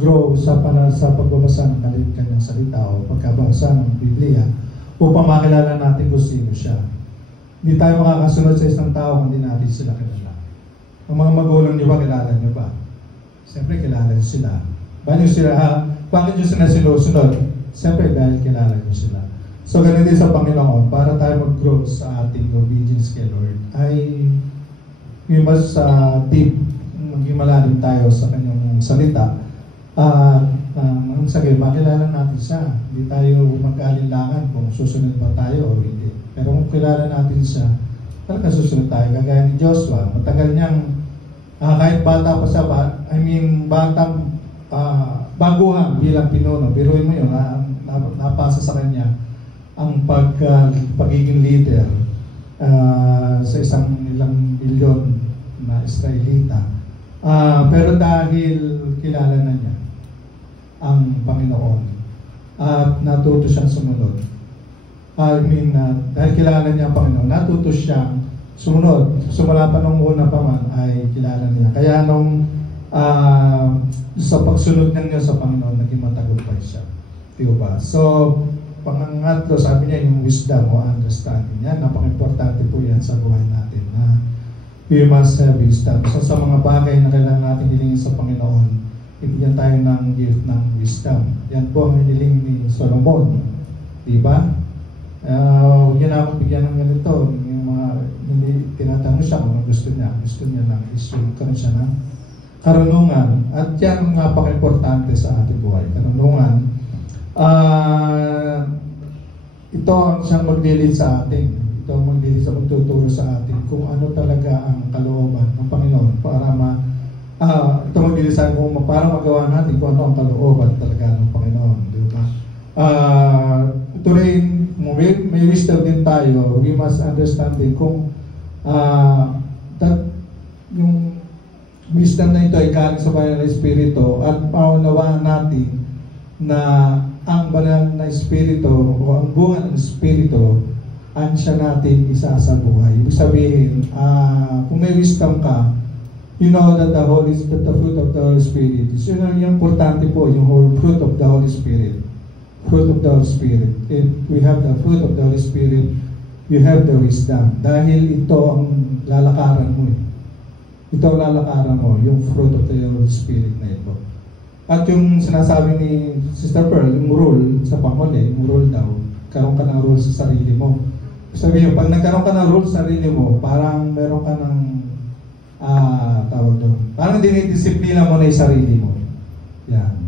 grow sa pagbabasa ng kanyang salita o pagkabasa ng Biblia upang makilala natin kung sino siya. Hindi tayo makakasunod sa isang tao kung hindi natin sila kilala. Ang mga magulang niyo ba, kilala niyo ba? Siyempre, kilala niyo sila. Bakit niyo sila sinusunod? Siyempre, dahil kilala niyo sila. So, ganun din sa Panginoon, para tayo mag-grow sa ating obedience kay Lord, ay we must deep, maging malalim tayo sa kanyang salita. Ang sabi, makilala natin siya. Hindi tayo magkaalinlangan kung susunod ba tayo o hindi. Pero kung kilala natin siya, talaga susunod tayo. Kagaya ni Joshua, matagal niyang, kahit bata pa siya, batang baguhan bilang pinuno. Biruin mo yun, napasa sa kanya ang pagiging leader sa ilang milyon na Israelita. Pero dahil kilala na niya ang Panginoon at natuto siyang sumunod. Dahil kilala niya ang Panginoon, natuto siyang sumunod. Sumula pa nung una pa man ay kilala niya. Kaya nung sa pagsunod niya sa Panginoon, naging matagumpay siya. Diba? So, pangangatlo, sabi niya yung wisdom o understanding niya. Napaka-importante po yan sa buhay natin na we must have wisdom. So, sa mga bagay na kailangan natin hilingin sa Panginoon, ibigyan tayo ng gift ng wisdom. Yan po ang hiniling ni Solomon. Diba? Huwag niya na akong bigyan ng ganito. Yung mga, hindi tinatanong siya kung gusto niya. Gusto niya lang issue. Karoon siya ng karunungan. At yan ang napaka-importante sa ating buhay. Karunungan. Ito ang siyang mag-lead sa atin. Ito ang mag-lead sa magtuturo sa atin kung ano talaga ang kalooban ng Panginoon para ito mag-lead sa atin para magawa natin kung ano ang kalooban talaga ng Panginoon. Diba? Ito rin, may wisdom din tayo. We must understand din kung yung wisdom na ito ay galing sa banal na Espiritu at maunawaan natin na ang banal na Espiritu o ang bunga ng Espiritu ang siya natin isa sa buhay. Ibig sabihin, kung may wisdom ka, you know that the fruit of the Holy Spirit is, yung importante po, yung whole fruit of the Holy Spirit. Fruit of the Holy Spirit. If we have the fruit of the Holy Spirit, you have the wisdom. Dahil ito ang lalakaran mo. Ito ang lalakaran mo, yung fruit of the Holy Spirit na ito. At yung sinasabi ni Sister Pearl, yung rule sa panghuli, yung rule daw, karoon ka ng rule sa sarili mo. Sabi nyo, pag nagkaroon ka ng rule sa sarili mo, parang meron ka ng tawag doon. Parang dinidisiplina mo na yung sarili mo. Yan.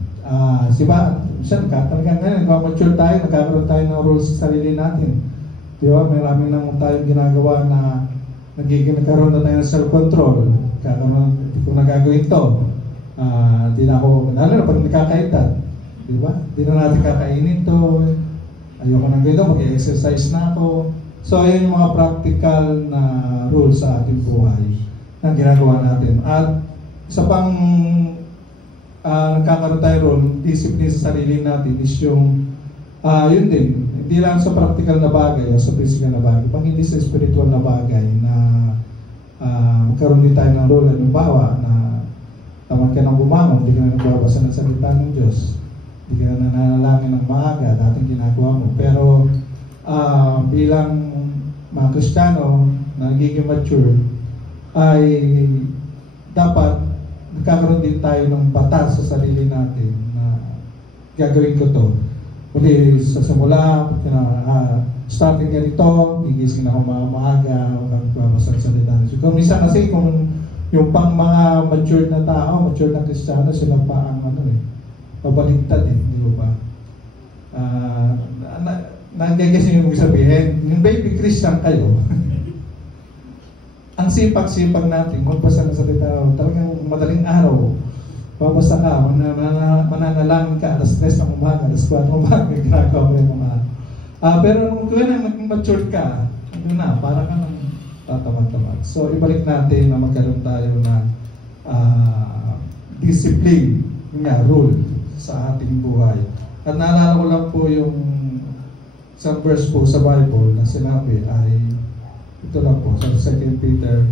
Diba? Talagang ngayon, nagmamature tayo, nagkakaroon tayo ng rules sa sarili natin. Diba? Marami naman tayong ginagawa na nagkaroon na tayo ng self-control. Hindi ko nagagawin ito. Di na ako, lalo na pag nakakaedad. Diba? Di na natin kakainin to. Ayoko nang gawin, mag-exercise na ako. So, ayun yung mga practical na rules sa ating buhay na ginagawa natin. At isa pang nagkakaroon tayo ron, discipline sa sarili natin is yung, yun din, hindi lang sa practical na bagay o sa physical na bagay, pang hindi sa spiritual na bagay na magkaroon din tayo ng role. Halimbawa na tamad ka nang bumangon, hindi ka na nagbabasa ng salita ng Diyos, hindi ka na nananalangin ng maaga, dating ginagawa mo. Pero bilang mga Kristiyano na nagiging mature, ay dapat nagkakaroon din tayo ng batas sa sarili natin na gagawin ko to. Muli sa simula, starting ganito, gigising na ako maaga, magbabasa ng salita ng Diyos. Kung minsan kasi kung yung pang mga matured na tao, matured na Kristiyano, sila pa ang pabaligtad di ba? Nagiging yung sabihin, yung baby Christian kayo, ang sipag-sipag natin, magbasa ng salita, talagang madaling araw, babasa ka, mananalangin ka, alas 3 ng umaga, alas 4 ng umaga, ginagawa mo yung mga. Pero nung kaya nang naging mature ka, ano na, para ka nang tatamad-tamad. So, ibalik natin na magkaroon tayo ng discipline, rule sa ating buhay. At naalala ko lang po yung isang verse po sa Bible na sinabi ay ito lang po sa 2 Peter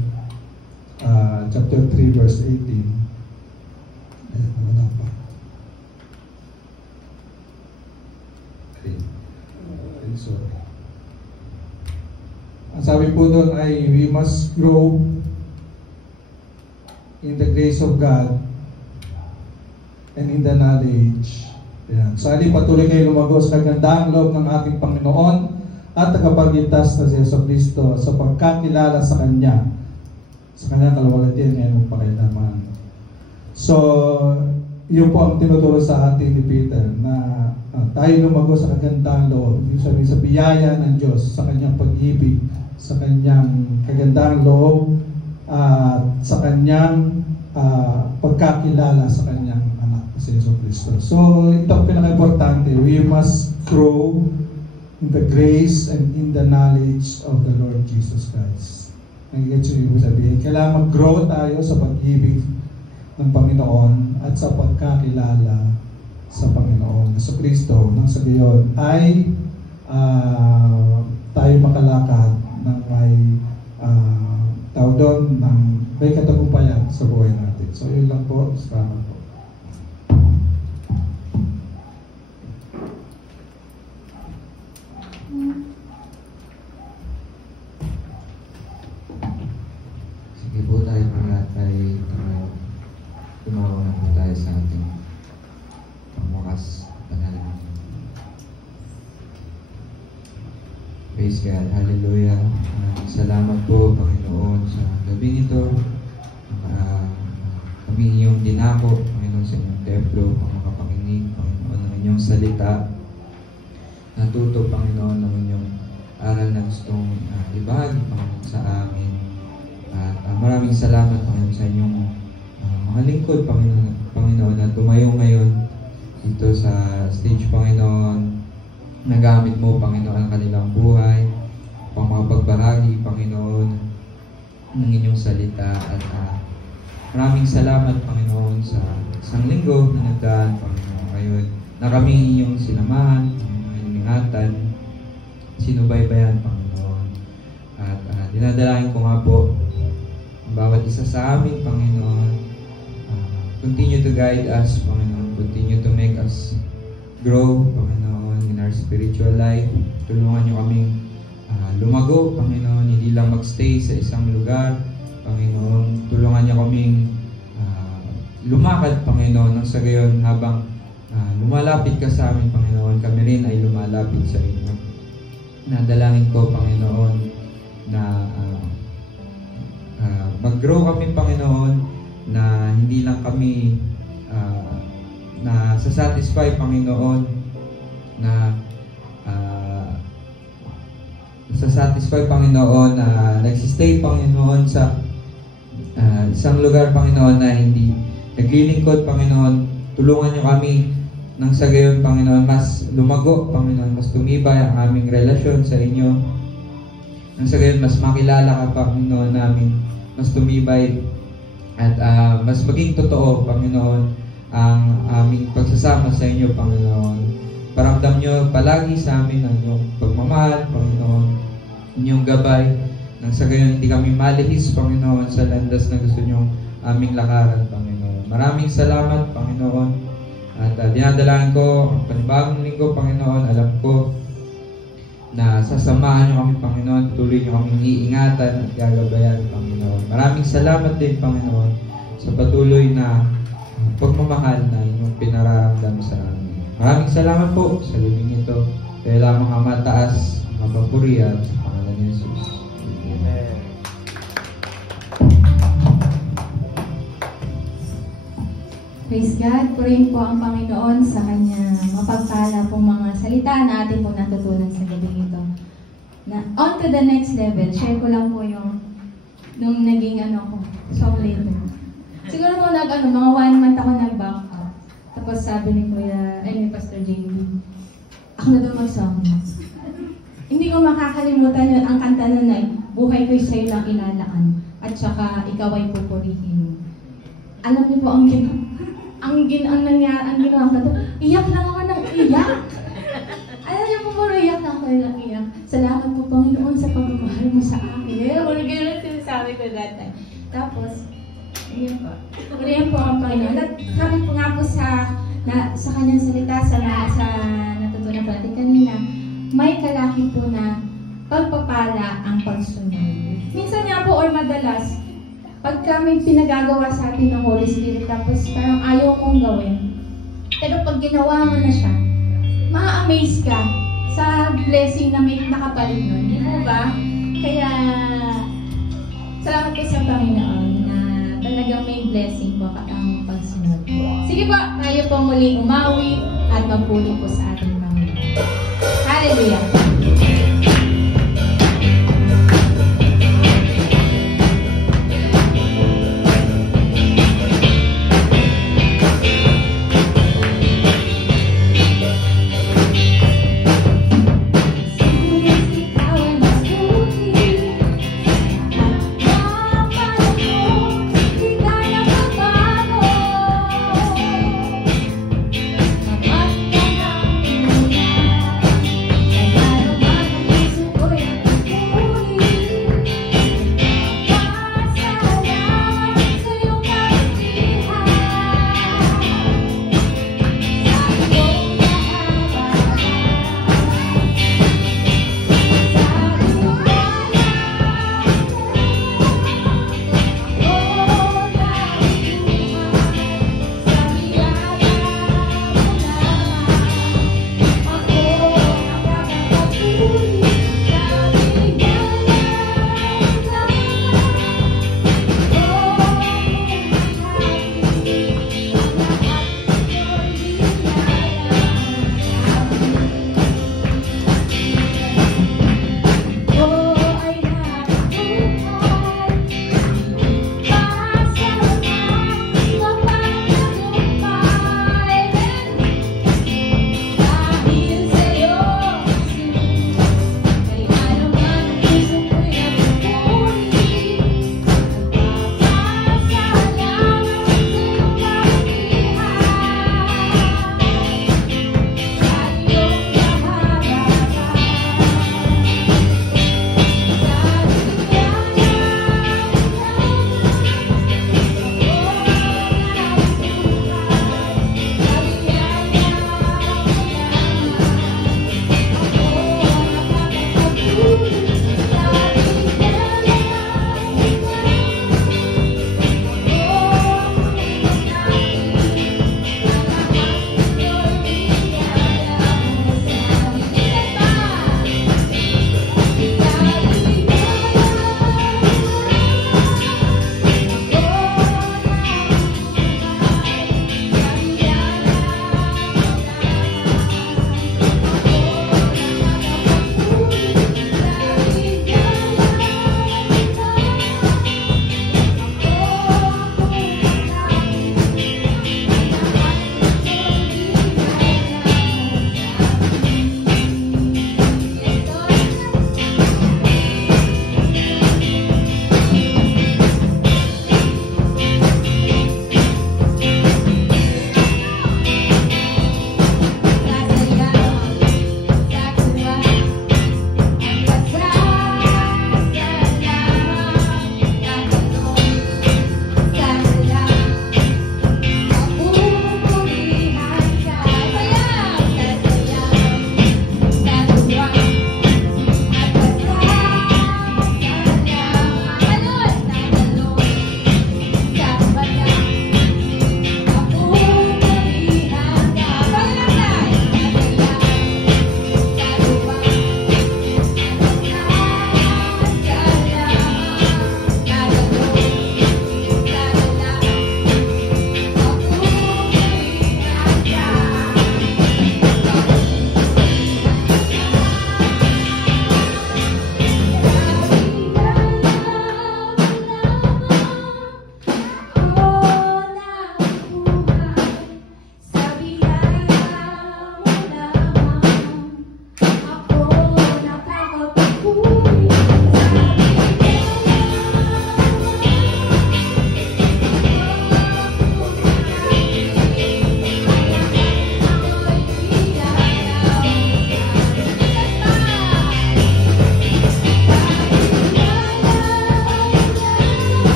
chapter 3 verse 18. Ayan, wala pa. Sorry. Ang sabi po doon ay we must grow in the grace of God and in the knowledge. Ayan. So, patuloy kayo lumago sa kagandahang loob ng ating Panginoon at tagapagligtas na si Jesucristo sa pagkakilala sa Kanya, sa Kanya kalwalhatian ngayon magpakailaman. So, yun po ang tinuturo sa atin ni Peter na tayo lumago sa kagandahang loob. Ibig sabihin sa biyaya ng Diyos, sa Kanyang pag-ibig, sa Kanyang kagandahang loob, at sa Kanyang pagkakilala sa Kanyang anak, si Jesucristo. So, ito ang pinaka-importante. We must grow in the grace and in the knowledge of the Lord Jesus Christ. Nagigets yung ibig sabihin. Kailangan mag-grow tayo sa pag-ibig ng Panginoon at sa pagkakilala sa Panginoon Jesucristo. Nang sa gayon ay tayo makalakad ng may tawag doon ng may katagumpayan sa buhay natin. So, yun lang po. Salamat po. Sige po, tayo po lahat ay tumawa na po tayo sa ating pangwakas panalangin. Praise God. Hallelujah. Salamat po, Panginoon, sa gabi nito. Kami inyong dinako, Panginoon, sa inyong templo, ang makapakinig, Panginoon, ng inyong salita. Natuto, Panginoon, ng inyong aral na gustong ibahagi, Panginoon, sa amin. At maraming salamat, Panginoon, sa inyong mga lingkod, Panginoon, na tumayo ngayon dito sa stage, Panginoon. Nagamit mo, Panginoon, ang kanilang buhay upang makapagbahagi, Panginoon, ng inyong salita. At maraming salamat, Panginoon, sa isang linggo na nagdaan, Panginoon, ngayon na kami inyong sinamahan, Panginoon, ingatan, sinubaybayan, Panginoon. At dinadalain ko nga po ang bawat isa sa amin, Panginoon. Continue to guide us, Panginoon. Continue to make us grow, Panginoon, in our spiritual life. Tulungan niyo kaming lumago, Panginoon. Hindi lang magstay sa isang lugar, Panginoon. Tulungan niyo kaming lumakad, Panginoon. Nang sa gayon, habang lumalapit ka sa amin, Panginoon, kami rin ay lumalapit sa inyo. Nadalangin ko, Panginoon, na mag-grow kami, Panginoon, na hindi lang kami na satisfy, Panginoon, na satisfy, Panginoon, na nagsistay, Panginoon, sa isang lugar, Panginoon, na hindi naglilingkod, Panginoon. Tulungan niyo kami nang sa gayon, Panginoon, mas lumago, Panginoon, mas tumibay ang aming relasyon sa inyo. Nang sa gayon, mas makilala ka, Panginoon, namin, mas tumibay at mas maging totoo, Panginoon, ang aming pagsasama sa inyo, Panginoon. Paramdam nyo palagi sa amin ang inyong pagmamahal, Panginoon, inyong gabay. Nang sa gayon, hindi kami malihis, Panginoon, sa landas na gusto nyong aming lakaran, Panginoon. Maraming salamat, Panginoon. At dinadalahan ko ang panibagong linggo, Panginoon. Alam ko na sasamahan nyo kami, Panginoon. Tuloy nyo kami iingatan at gagabayan, Panginoon. Maraming salamat din, Panginoon, sa patuloy na pagmamahal na inyong pinaramdam sa amin. Maraming salamat po sa libing ito. Kaya lamang ang mataas, ang mapapurihan sa pangalan ni Jesus. Amen. Praise God. Purihin po ang Panginoon sa kanya mapagpala pong mga salita na atin pong natutunan sa gabi ito. Na, on to the next level. Share ko lang po yung nung naging ko, song leader. Siguro po mga 1 month ako nag-back up. Tapos sabi ni Pastor JB, ako na daw mag-song. Hindi ko makakalimutan yun, ang kanta nun ay buhay ko'y sa'yo lang ilalaan at saka ikaw ay pupurihin. Alam niyo po, ang ginawa ko, iyak lang ako ng iyak. Alam niyo po, puro iyak lang ako ng iyak. Salamat po, Panginoon, sa pagmamahal mo sa akin. Puro ganyan sinasabi ko that time. Tapos, ayun po. Purihin po ang Panginoon. At sabi po nga po sa kanyang salita, sa natutunan po natin kanina, may kalaki po na pagpapala ang pagsunod. Minsan nga po, or madalas, pagka may pinagagawa sa atin ng Holy Spirit, tapos parang ayaw mong gawin, pero pag ginawa mo na siya, ma-amaze ka sa blessing na may nakapalit nun. Di mo ba? Kaya, salamat po sa Panginoon na talagang may blessing po ang pagsunod. Sige po, tayo po muling umawi at magpuli po sa ating Panginoon. Hallelujah!